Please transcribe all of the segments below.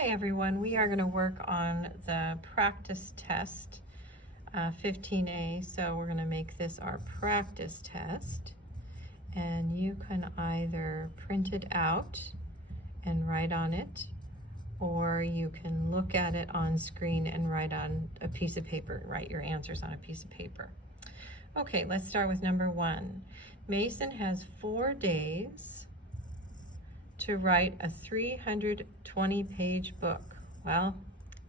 Hi everyone, we are going to work on the practice test 15A. So we're going to make this our practice test, and you can either print it out and write on it, or you can look at it on screen and write on a piece of paper, write your answers on a piece of paper. Okay, let's start with number 1. Mason has 4 days to write a 320-page book. Well,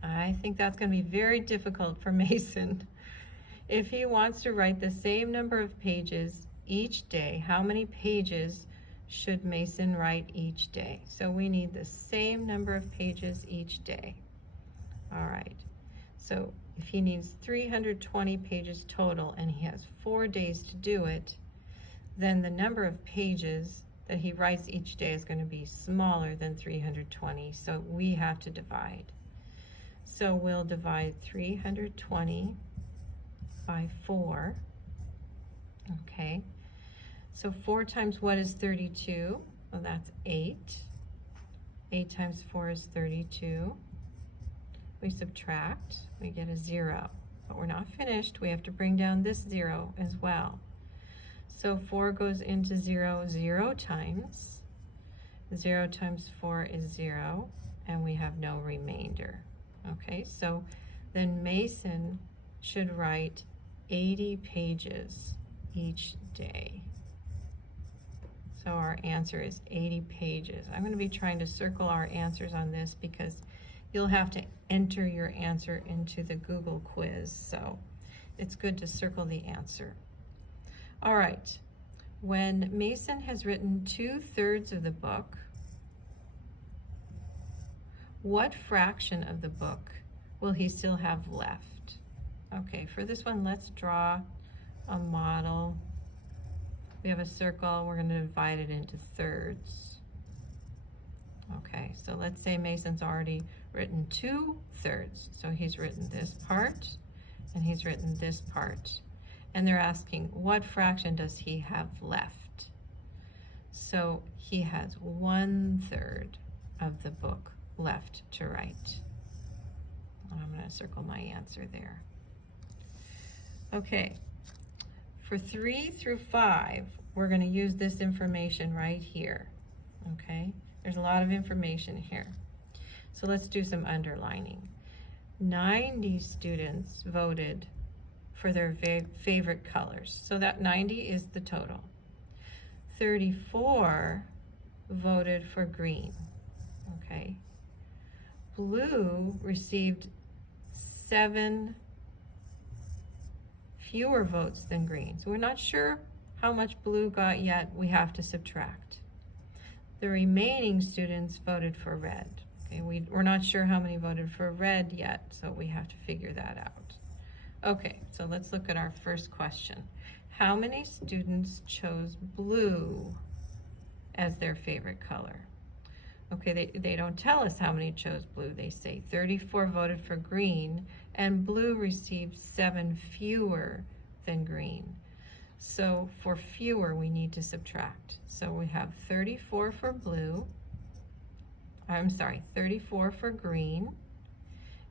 I think that's going to be very difficult for Mason. If he wants to write the same number of pages each day, how many pages should Mason write each day? So we need the same number of pages each day. All right, so if he needs 320 pages total and he has 4 days to do it, then the number of pages that he writes each day is going to be smaller than 320, so we have to divide. So we'll divide 320 by 4. Okay, so 4 times what is 32? Well, that's 8. 8 times 4 is 32. We subtract, we get a 0. But we're not finished, we have to bring down this 0 as well. So 4 goes into 0 0 times. 0 times 4 is 0, and we have no remainder. Okay, so then Mason should write 80 pages each day. So our answer is 80 pages. I'm going to be trying to circle our answers on this because you'll have to enter your answer into the Google quiz, so it's good to circle the answer. All right, when Mason has written 2/3 of the book, what fraction of the book will he still have left? Okay, for this one, let's draw a model. We have a circle, we're going to divide it into thirds. Okay, so let's say Mason's already written 2/3. So he's written this part, and he's written this part. And they're asking, what fraction does he have left? So he has 1/3 of the book left to write. I'm going to circle my answer there. Okay, for 3 through 5, we're going to use this information right here. Okay, there's a lot of information here. So let's do some underlining. 90 students voted for their favorite colors. So that 90 is the total. 34 voted for green. Okay. Blue received 7 fewer votes than green. So we're not sure how much blue got yet. We have to subtract. The remaining students voted for red. Okay, we're not sure how many voted for red yet, so we have to figure that out. Okay, so let's look at our first question. How many students chose blue as their favorite color? Okay, they don't tell us how many chose blue. They say 34 voted for green, and blue received 7 fewer than green. So for fewer, we need to subtract. So we have 34 for blue, 34 for green,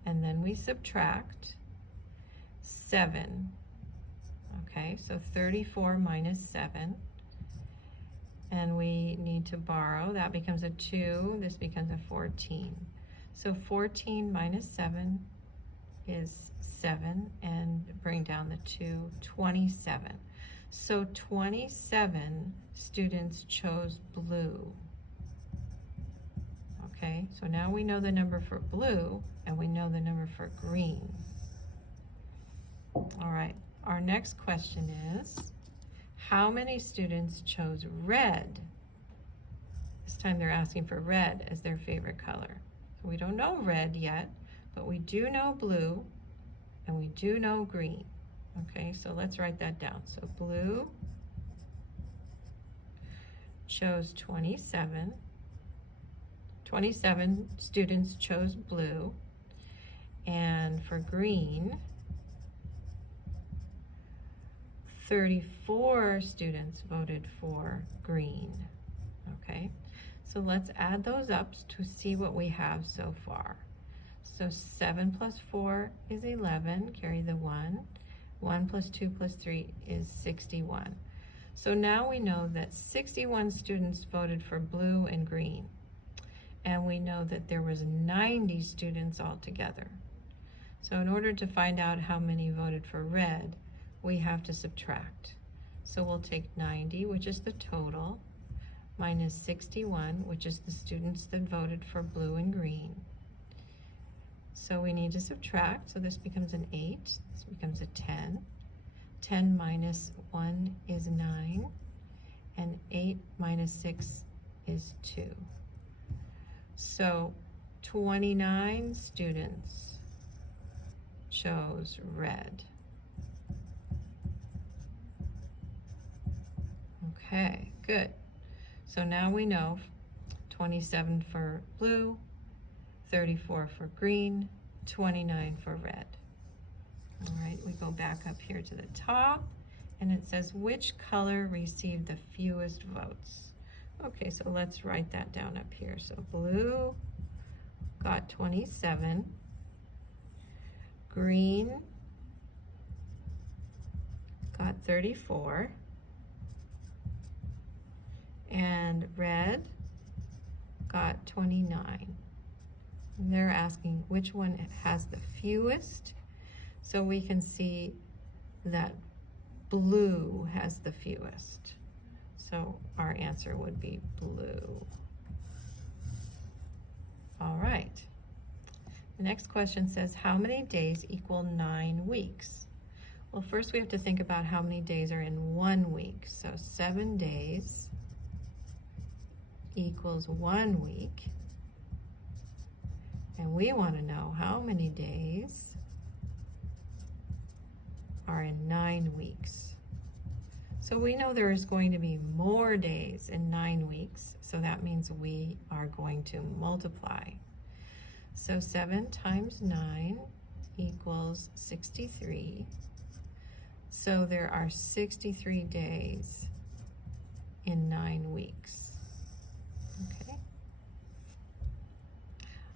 and then we subtract 7. Okay, so 34 minus 7. And we need to borrow. That becomes a 2. This becomes a 14. So 14 minus 7 is 7. And bring down the 2, 27. So 27 students chose blue. Okay, so now we know the number for blue, and we know the number for green. All right, our next question is, how many students chose red? This time they're asking for red as their favorite color. So we don't know red yet, but we do know blue, and we do know green. Okay, so let's write that down. So blue chose 27. 27 students chose blue, and for green, 34 students voted for green. Okay, So let's add those up to see what we have so far. So 7 plus 4 is 11, carry the 1. 1 plus 2 plus 3 is 61. So now we know that 61 students voted for blue and green. And we know that there was 90 students altogether. So in order to find out how many voted for red, we have to subtract. So we'll take 90, which is the total, minus 61, which is the students that voted for blue and green. So we need to subtract, so this becomes an 8, this becomes a 10. 10 minus 1 is 9, and 8 minus 6 is 2. So 29 students chose red. Okay, good. So now we know 27 for blue, 34 for green, 29 for red. All right, we go back up here to the top, and it says which color received the fewest votes. Okay, so let's write that down up here. So blue got 27, green got 34, and red got 29. And they're asking which one has the fewest. So we can see that blue has the fewest. So our answer would be blue. All right. The next question says, how many days equal 9 weeks? Well, first we have to think about how many days are in 1 week. So 7 days equals 1 week. And we want to know how many days are in 9 weeks. So we know there is going to be more days in 9 weeks, so that means we are going to multiply. So 7 times 9 equals 63. So there are 63 days in 9 weeks. Okay.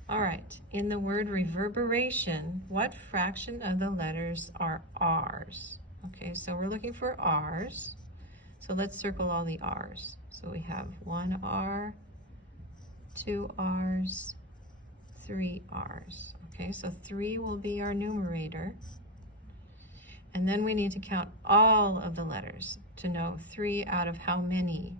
All right, in the word reverberation, what fraction of the letters are R's? Okay, so we're looking for R's. So let's circle all the R's. So we have 1 R, 2 R's, 3 R's. Okay, so 3 will be our numerator. And then we need to count all of the letters to know 3 out of how many.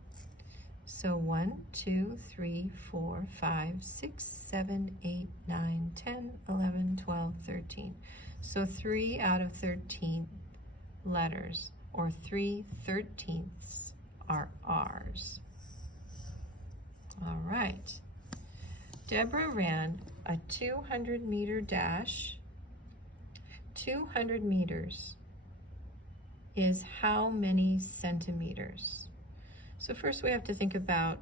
So 1, 2, 3, 4, 5, 6, 7, 8, 9, 10, 11, 12, 13. So 3 out of 13 letters, or 3/13 are R's. All right. Deborah ran a 200-meter dash. 200 meters is how many centimeters? So first we have to think about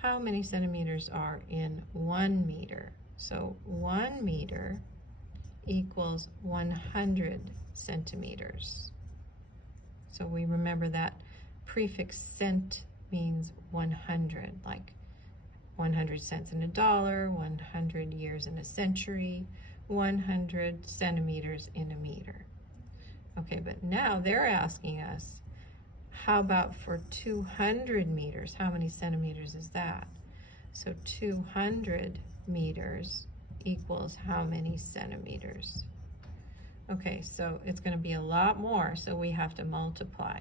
how many centimeters are in 1 meter. So 1 meter equals 100 centimeters. So we remember that prefix cent means 100, like 100 cents in a dollar, 100 years in a century, 100 centimeters in a meter. Okay, but now they're asking us, how about for 200 meters? How many centimeters is that? So 200 meters equals how many centimeters? Okay, so it's going to be a lot more, so we have to multiply.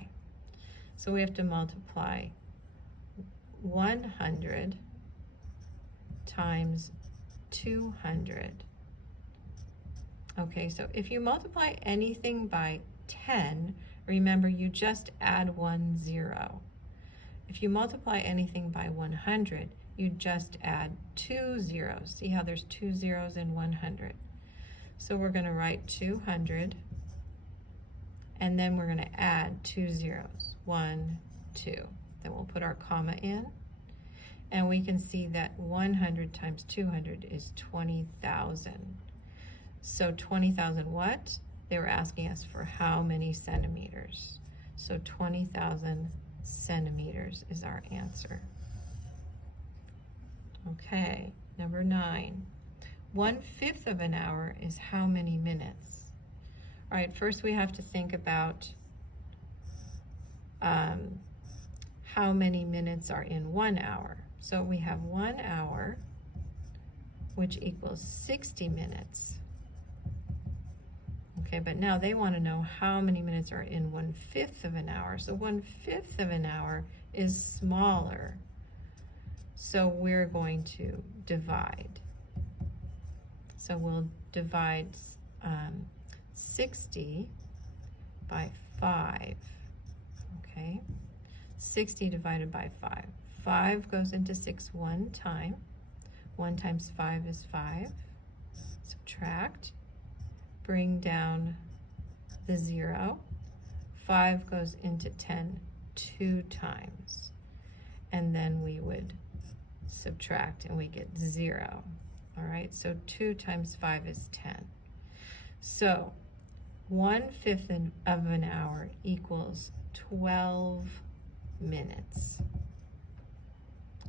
So we have to multiply 100 times 200. Okay, so if you multiply anything by 10, remember you just add 1 0. If you multiply anything by 100, you just add 2 zeros. See how there's 2 zeros in 100. So we're going to write 200, and then we're going to add 2 zeros, 1, 2. Then we'll put our comma in, and we can see that 100 times 200 is 20,000. So 20,000 what? They were asking us for how many centimeters. So 20,000 centimeters is our answer. Okay, number 9. 1/5 of an hour is how many minutes? All right, first we have to think about how many minutes are in 1 hour. So we have 1 hour, which equals 60 minutes. Okay, but now they want to know how many minutes are in 1/5 of an hour. So 1/5 of an hour is smaller. So we're going to divide. So we'll divide 60 by 5. Okay, 60 divided by 5. 5 goes into 6 one time. 1 times 5 is 5. Subtract. Bring down the 0. 5 goes into 10 2 times. And then we would subtract and we get 0. All right, so 2 times 5 is 10. So 1/5 of an hour equals 12 minutes.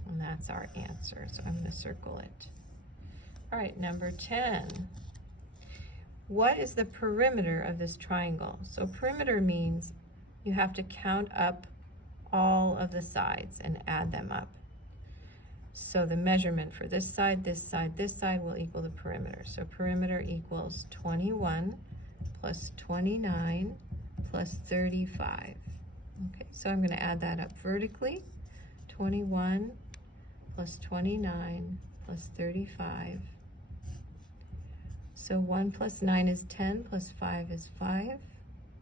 And that's our answer, so I'm going to circle it. All right, number 10. What is the perimeter of this triangle? So perimeter means you have to count up all of the sides and add them up. So the measurement for this side, this side, this side will equal the perimeter. So perimeter equals 21 plus 29 plus 35. Okay, so I'm going to add that up vertically. 21 plus 29 plus 35. So 1 plus 9 is 10, plus 5 is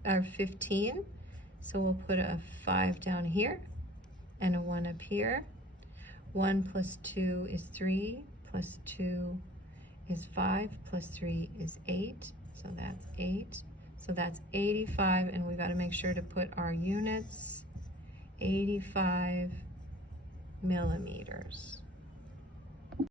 15. So we'll put a 5 down here and a 1 up here. 1 plus 2 is 3, plus 2 is 5, plus 3 is 8. So that's 8. So that's 85, and we got to make sure to put our units, 85 millimeters.